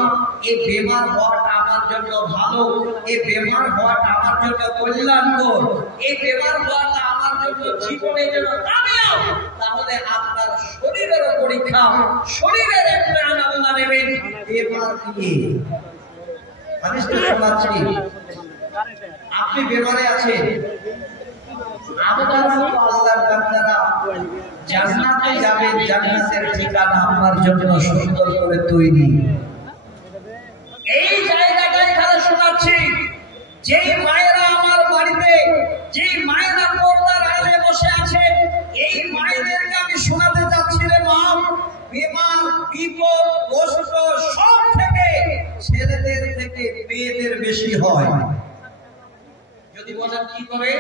এই বেমার হওয়াটা আমার জন্য ভালো, এই বেমার হওয়াটা আমার জন্য কল্যাণকর, এই বেমার হওয়াটা আমার জন্য জীবনের জন্য কামিয়াব, তাহলে আপনার শরীরের পরীক্ষা, শরীরের একটা আল্লাহ নেবেন বেমার দিয়ে। হাদিসটা শোনাচ্ছি, আপনি বেমারে আছেন, আপনার মতো আল্লাহর বান্দারা জান্নাতে যাবেন, জান্নাতের ঠিকানা আপনার জন্য সুন্দর করে তৈরি। এই জায়গাটাই এখানে শোনাচ্ছি, যেই মায়েরা আমার বাড়িতে, যেই মায়েরা পর্দার আড়ালে বসে আছেন, এই মায়েদেরকে আমি শোনাতে চাচ্ছি রে মা, বিমার, বিপদ, কষ্ট সব থেকে ছেলেদের থেকে মেয়েদের বেশি হয়। যদি বলেন কি করে?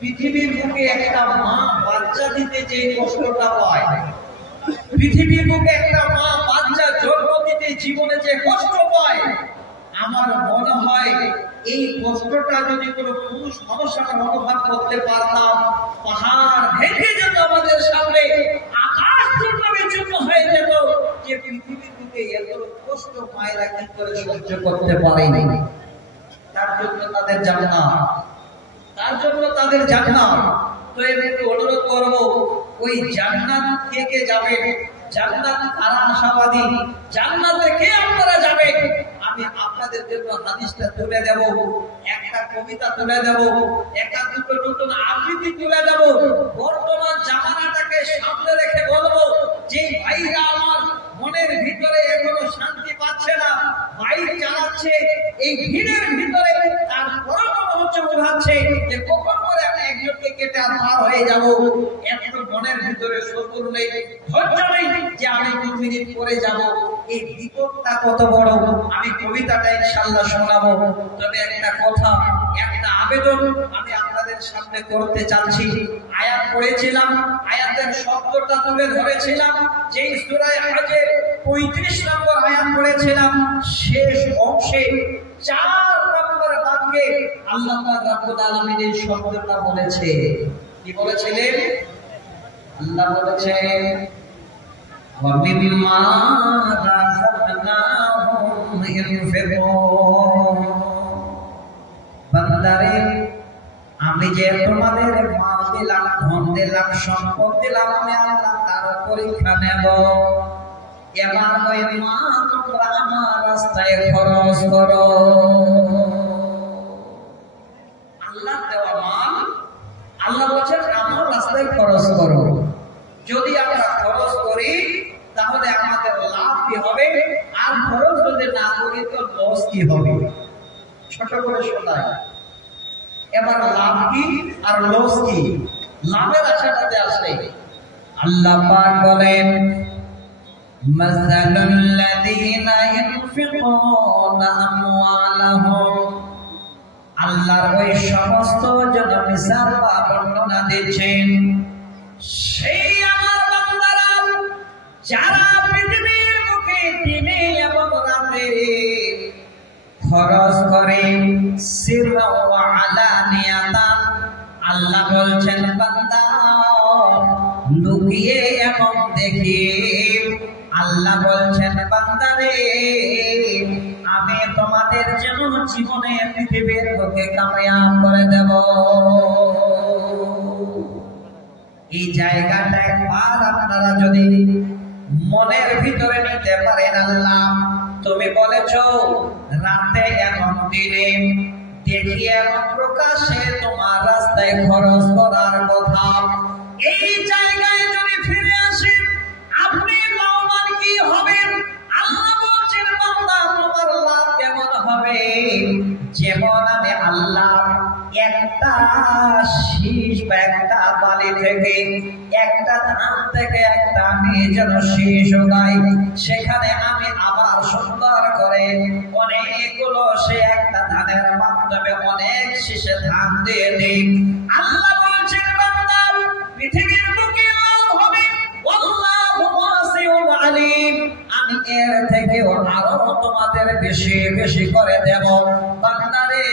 পৃথিবীর বুকে একটা মা বাচ্চা দিতে যে কষ্টটা পায়, পৃথিবীর বুকে একটা মা বাচ্চা জন্ম দিতে জীবনে যে কষ্ট পায়, আমার মনে হয় এই কষ্টটা যদি কোনো পুরুষ মানুষ আমরা অনুভব করতে পারতাম, পাহাড় ভেঙে যেত আমাদের সামনে, আকাশ টুকরো বিচূর্ণ হয়ে যেত, যে পৃথিবীর বুকে এত কষ্ট মায়েরা কি করে সহ্য করতে পারেনি। তার জন্য তাদের জান্নাত, তার জন্য তাদের জান্নাত। তো একটু অনুরোধ করবো, ওই জান্নাত কে কে যাবে, জান্নাত কারা আশাবাদী, জান্নাতে কে আপনারা যাবেন, আমি আপনাদের জন্য হাদিসটা তুলে দেব, একটা কবিতা তুলে দেব, একটা দুটো নতুন আবৃত্তি তুলে দেব। বর্তমান জামানাটাকে সামনে রেখে বলবো, যে ভাইরা আমার মনের ভিতরে এখনো শান্তি পাচ্ছে না, বাইক চালাচ্ছে এই ভিড়ের ভিতরে, তার পরম হচ্ছে বোঝাচ্ছে যে কখন করে একজনকে কেটে আর পার হয়ে যাব, এত মনের ভিতরে সবুর নেই, ধৈর্য নেই যে আমি 2 মিনিট পরে যাব। এই বিপদটা কত বড়, আমি কবিতাটা ইনশাআল্লাহ শোনাবো। তবে একটা কথা, একটা আবেদন আমি আপনাদের সামনে করতে চাচ্ছি। আয়াত পড়েছিলাম, আয়াতের শব্দটা তুলে ধরেছিলাম, যেই সূরা হজের 35 নম্বর আয়াত পড়েছিলাম, শেষ অংশে 4 নম্বর বাক্যে আল্লাহ পাক রব্বুল আলামিন এই শব্দটা বলেছে। কি বলেছিলেন? আল্লাহ বলেছেন, ওয়া মিম্মা রাযাকনাহুম ইনফিকুন। বান্দারে, আমি যে তোমাদের মাল দিলাম, ধন দিলাম, সম্পদ দিলাম, আমি আল্লাহ তার পরীক্ষা নেব। এবার ওই মা তোমরা আমার রাস্তায় খরচ করো। আল্লাহ দেওয়া মাল, আল্লাহ বলছেন রাস্তায় খরচ করো। যদি আমরা খরচ করি তাহলে আমাদের লাভ কি হবে, আর খরচ যদি না করি তো লস কি হবে? ছোট করে শোনায়। এবার লাভ কি আর লস কি? লাভের আশাটাতে আসলে আল্লাহ পাক বলেন, মাসালুল লাযীনা ইউনফিকুনা আমওয়ালাহুম, আল্লাহর ওই সমস্ত জন মিসাল বা বর্ণনা দিচ্ছেন, সেই আমার বান্দারা যারা পৃথিবীর বুকে দিনে এবং রাতে খরচ করে সিররা ওয়া আলানিয়াতান। আল্লাহ বলছেন বান্দা লুকিয়ে এবং দেখিয়ে, আল্লাহ বলছেন বান্দারে আমি তোমাদের জন্য জীবনে পৃথিবীর বুকে কামিয়াব করে দেব। এই জায়গাটা একবার আপনারা যদি মনের ভিতরে নিতে পারেন, আল্লাহ তুমি বলেছ রাতে এবং দিনে দেখিয়ে এবং প্রকাশে তোমার রাস্তায় খরচ করার কথা। এই জায়গায় যদি ফিরে আসি আপনি লাভবান কি হবেন? আল্লাহ বলছেন বান্দা তোমার লাভ কেমন হবে? যেমন আমি আল্লাহ একটা শীষ বা একটা বালি থেকে, একটা ধান থেকে একটা আমি যেন শীষ উগাই, সেখানে আমি আবার সুন্দর করে অনেকগুলো সে একটা ধানের মাধ্যমে অনেক শীষে ধান দিয়ে দিই। আল্লাহ বলছেন বান্দা পৃথিবীর বুকে লাভ হবে, আল্লাহু ওয়াসিউন আলিম, আমি এর থেকেও আরো তোমাদের বেশি বেশি করে দেব। বান্দারে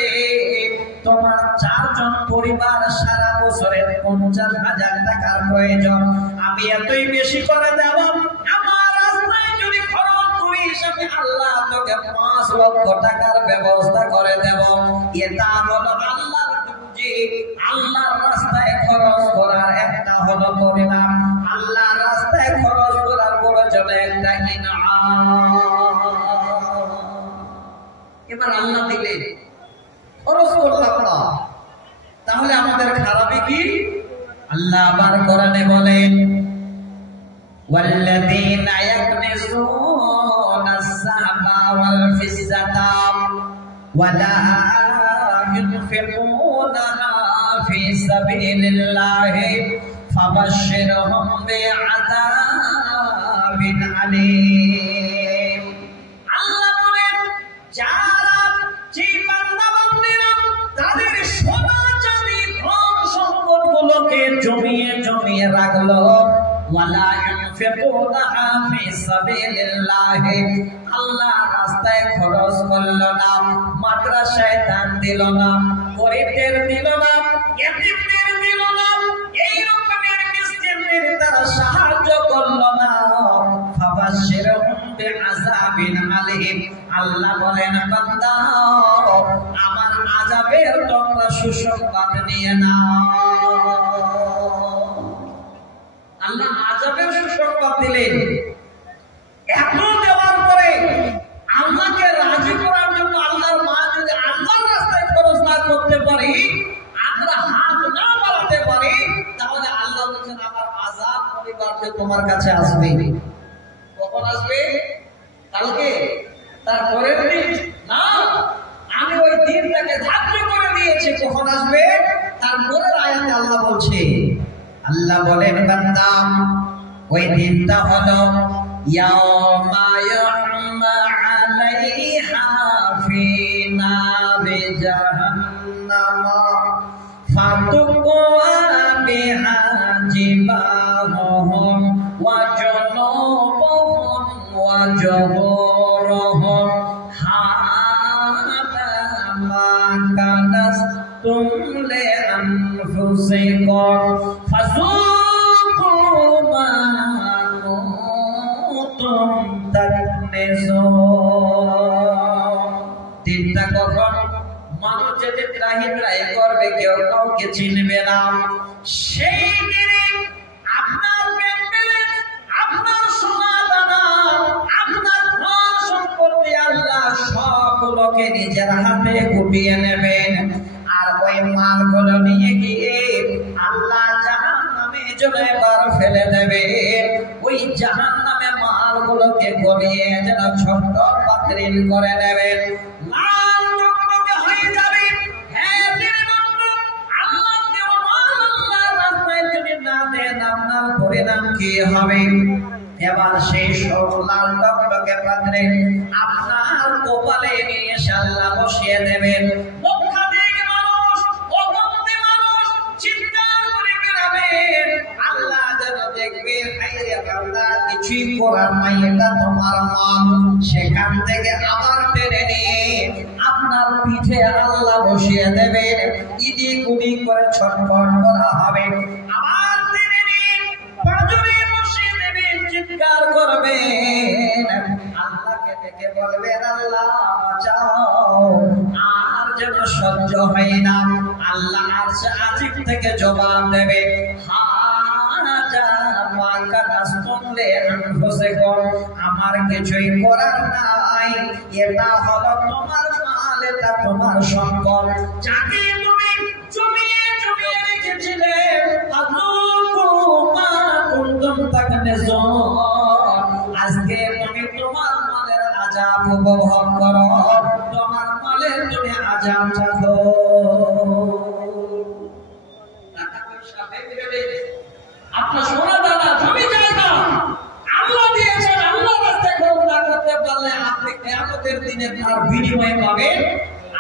তোমার 4 জন পরিবার সারা বছরে 50,000 টাকার প্রয়োজন, আমি এতই বেশি করে দেব। আমার রাস্তায় যদি খরচ করিস আমি আল্লাহ তোকে 5 লক্ষ টাকার ব্যবস্থা করে দেব। এটা হলো আল্লাহর পুঁজি। আল্লাহর রাস্তায় খরচ করার একটা হলো পরিণাম, আল্লাহর রাস্তায় খরচ করার বড় জন্য একটা ইনাম। এবার আল্লাহ দিলেন, খরচ করলাম না, তাহলে আমাদের খারাপই কি? আল্লাহ আবার কোরআনে বলেন, ওয়াল্লাযীনা ইয়াকনিজুনাস যাহাবা ওয়াল ফিজ্জাতা ওয়া লা ইউনফিকুনাহা ফি সাবিলিল্লাহি ফাবাশশিরহুম বিআযাবিন আলীম। আল্লাহ বলেন যারা যে বান্দা-বান্দীরা তাদের সোনা চাঁদি ধন সম্পদগুলোকে জমিয়ে জমিয়ে রাখলো, ওয়ালা ইউনফিকুনাহা ফি সাবিলিল্লাহি, আল্লাহ রাস্তায় খরচ করলো না, মাদ্রাসায় দান দিল না, গরিবদের দিল না, ইতিমদের দিল না, এই রকমের মিসকিনদের তারা সাহায্য করলো না, ফাবাশশিরহুম বিআযাবিন আলীম। আল্লাহ বলেন বান্দা আমার আযাবের তোমরা সুসংবাদ নিয়ে নাও। আল্লাহ আযাবের সুসংবাদ দিলেন। এত দেওয়ার পরে আল্লাহকে রাজি করার জন্য আল্লাহর মা যদি আল্লাহর রাস্তায় খরচ না করতে পারি, আমরা হাত না বাড়াতে পারি, তাহলে আল্লাহ বলছেন আমার আযাব পরিবারকে তোমার কাছে আসবে। কখন আসবে? কালকে? তার পরের দিন? না, আমি ওই দিনটাকে ধার্য করে দিয়েছি। কখন আসবে? তার পরের আয়াতে আল্লাহ বলছে, আল্লাহ বলেন বান্দা ওই দিনটা হলো ইয়াউমা ইউহমা আলাইহা ফি নারি জাহান্নাম ফাতুকুয়া বিহা জিবাহুম ওয়া জুনুবুহুম ওয়া জুহুরুহুম হাদা মা কানাসতুম লিআনফুসিকুম ফাযুকু মা কুনতুম তাকনিজুন। দিনটা কখন? মানুষ যেতে ত্রাহি ত্রাহি করবে, কেউ কাউকে চিনবে না। সেই দিনে আপনার ব্যাংক, আপনার সোনা দানা, আপনার ধন সম্পত্তি আল্লাহ সবগুলোকে নিজের হাতে গুটিয়ে নেবেন, আর ওই মালগুলো নিয়ে গিয়ে আল্লাহ জাহান্নামে দেবে ওই জাহান্নামে মালগুলোকে গলিয়ে যেন ছোট্ট পাত্রিল করে নেবে, লাল টকটকে হয়ে যাবে। হ্যাঁ আল্লাহ রাস্তায় যদি না দেন আপনার পরিণাম কি হবে? এবার সেই সব লাল টকটকে পাত্রে আপনার কপালে নিয়ে আল্লাহ বসিয়ে দেবেন। লক্ষাধিক মানুষ, অগণিত মানুষ চিৎকার করে বেড়াবেন। আল্লাহ যেন দেখবে হায়রে বান্দা কিছুই করার নাই, এটা তোমার মন। সেখান থেকে আবার টেনে নিয়ে আপনার পিঠে আল্লাহ বসিয়ে দেবেন। ইদিক উদিক করে ছটফট করা হবে। আবার টেনে নিয়ে পাঁজরে বসিয়ে দেবেন, চিৎকার করবেন। আল্লাহকে ডেকে বলবেন আল্লাহ বাঁচাও, আর যেন সহ্য হয় না। আল্লাহ আজিব থেকে জবাব দেবে, আমার কিছুই করার নাই, এটা হলো তোমার মাল, এটা তোমার সম্পদ, যাকে তুমি জমিয়ে জমিয়ে রেখেছিলে। আজকে তুমি তোমার মালের আযাব উপভোগ করো, তোমার মালের তুমি আযাব চাখো। টাকা পয়সা বেঁধে আপনার সোনা দানা জমি জায়গা আল্লাহ দিয়েছেন, আল্লাহ রাস্তায় খরচ না করতে পারলে আপনি কিয়ামতের দিনে তার বিনিময় পাবেন।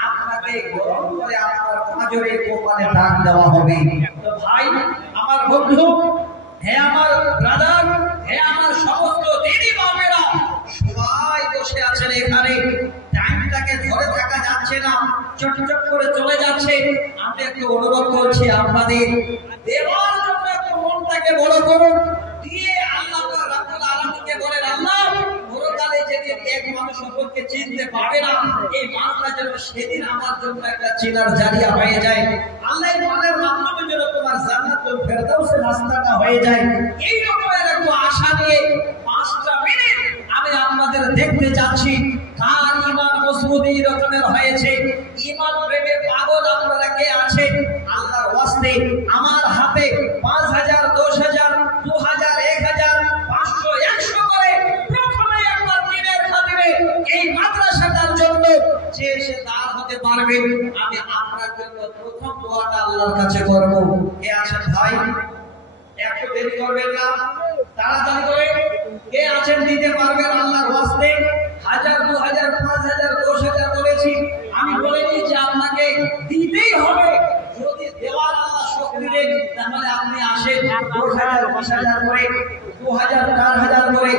আপনাকে গরম করে আপনার পাঁজরে কপালে দাগ দেওয়া হবে। তো ভাই আমার বন্ধু, হে আমার ব্রাদার, হে আমার সমস্ত দিদি বাবেরা, সবাই বসে আছেন এখানে। টাইমটাকে ধরে থাকা যাচ্ছে না, চটচট করে চলে যাচ্ছে। আমি একটু অনুরোধ করছি আপনাদের, দেওয়ার জন্য একটু মনটাকে বড় করুন, দিয়ে আল্লাহ রাব্বুল আলামিনকে বলেন আল্লাহ পরকালে যেদিন এক মানুষ অপরকে চিনতে পারবে না, এই মানটা যেন সেদিন আমার জন্য একটা চিনার জারিয়া হয়ে যায়। আল্লাহ এই মানের মাধ্যমে যেন তোমার জান্নাতুল ফেরদাউসের রাস্তাটা হয়ে যায়। এই রকমের একটু আশা নিয়ে 5টা মিনিট আমি আপনাদের দেখতে চাচ্ছি কার ঈমান মজবুত এই রকমের হয়েছে। ঈমান প্রেমে পাগল আপনারা কে আছেন? আল্লাহর ওয়াস্তে আমার হাতে 5000, 10000, 2000, 1000, 500, 100 করে প্রথমে একবার দিনের খাতিরে এই মাদ্রাসাটার জন্য যে সে দাঁড় হতে পারবে, আমি আপনার জন্য প্রথম দোয়াটা আল্লাহর কাছে করব। কে আছেন ভাই? একটু দেরি করবেন না, তাড়াতাড়ি করে কে আছেন দিতে পারবেন আল্লাহর ওয়াস্তে? 1000, 2000, 5000, 10000 বলেছি, আমি বলিনি যে আপনাকে দিতেই হবে। যদি দেওয়ার আল্লাহ শক্তি দেন তাহলে আপনি আসেন 10000, 20000 করে, 2000, 4000 করে।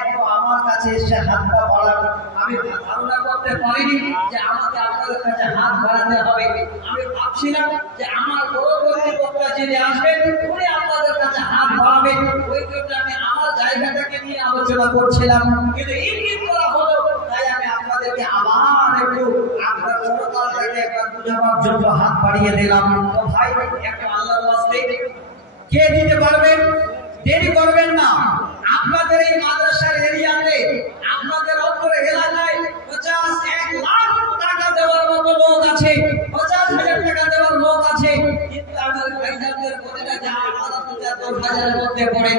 এত আমার কাছে এসে হাতটা বাড়ান, আমি ধারণা করতে পারিনি যে আমাকে আপনাদের কাছে হাত বাড়াতে হবে। আমি ভাবছিলাম যে আমার পরবর্তী বক্তা যিনি আসবেন উনি আপনাদের কাছে হাত বাড়াবেন, ওই জন্য আমি আমার জায়গাটাকে নিয়ে আলোচনা করছিলাম। কিন্তু ইঙ্গিত করা হলো, তাই আমি আপনাদেরকে আবার একটু আপনার পরকালটাকে একবার বুঝাবার জন্য হাত বাড়িয়ে দিলাম। তো ভাই একটা আল্লাহর ওয়াস্তে কে দিতে পারবেন? দেরি করবেন না। আপনাদের এই মাদ্রাসার এরিয়াতে, আপনাদের অন্তরে এলাকায় 50-1 লাখ টাকা দেওয়ার মতো লোক আছে, 50,000 টাকা দেওয়ার লোক আছে, কিন্তু আমাদের ভাইজানদের প্রতিটা যা 10,000 মধ্যে পড়ে।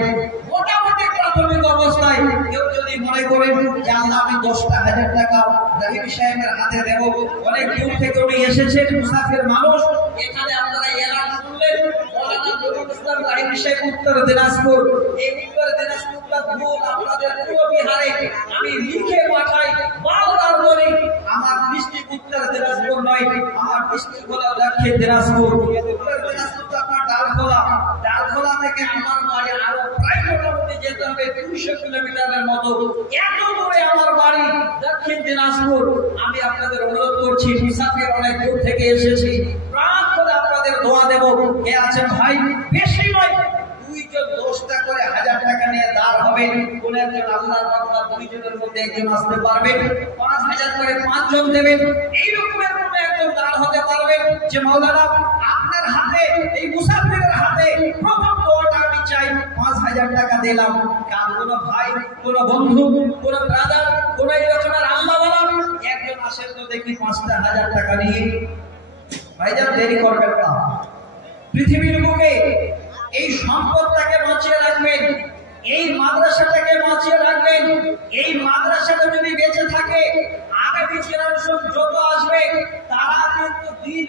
মোটামুটি প্রাথমিক অবস্থায় কেউ যদি মনে করেন যে আল্লাহ আমি 10,000 টাকা রহিম সাহেবের হাতে দেব, অনেক দূর থেকে উনি এসেছেন, মুসাফির মানুষ, এখানে আপনারা এলান শুনলেন মৌলানা নজরুল ইসলাম রহিম সাহেব উত্তর দিনাজপুর। এই উত্তর দিনাজপুরটা দূর আপনাদের পুরো বিহারে আমি লিখে পাঠাই, বারবার বলি আমার ডিস্ট্রিক্ট উত্তর দিনাজপুর নয়, আমার ডিস্ট্রিক্ট হলো দক্ষিণ দিনাজপুর। উত্তর দিনাজপুর আপনার ডালখোলা, ডালখোলা থেকে আমার বাড়ি আরো প্রায় মোটামুটি যেতে হবে 200 কিলোমিটারের মতো। এত দূরে আমার বাড়ি দক্ষিণ দিনাজপুর। আমি আপনাদের অনুরোধ করছি, মুসাফির অনেক দূর থেকে এসেছি, প্রাণ করে আপনাদের দোয়া দেব। কে আছেন ভাই? বেশি নয়, 2 জন 10টা করে 1000 টাকা নিয়ে দাঁড় হবে। কোন একজন আল্লাহর বান্দা 2 জনের মধ্যে একজন আসতে পারবেন, 5000 করে 5 জন দেবেন। এই রকমের কোন একজন দাঁড় হতে পারবেন যে মাওলানা আপনার হাতে, এই মুসাফিরের হাতে প্রথম দোয়াটা আমি চাই, 5000 টাকা দিলাম। কার কোন ভাই, কোন বন্ধু, কোন ব্রাদার, কোন এই রকমের আল্লাহওয়ালা একজন আসেন তো দেখি 5000 টাকা নিয়ে। ভাইজান দেরি করবেন না, পৃথিবীর বুকে এই সম্পদটাকে বাঁচিয়ে রাখবেন। এই মাদ্রাসাটাকে বাঁচিয়ে রাখবেন। এই মাদ্রাসাটা যদি বেঁচে থাকে আগামী জেনারেশন যত আসবে তারা কিন্তু দিন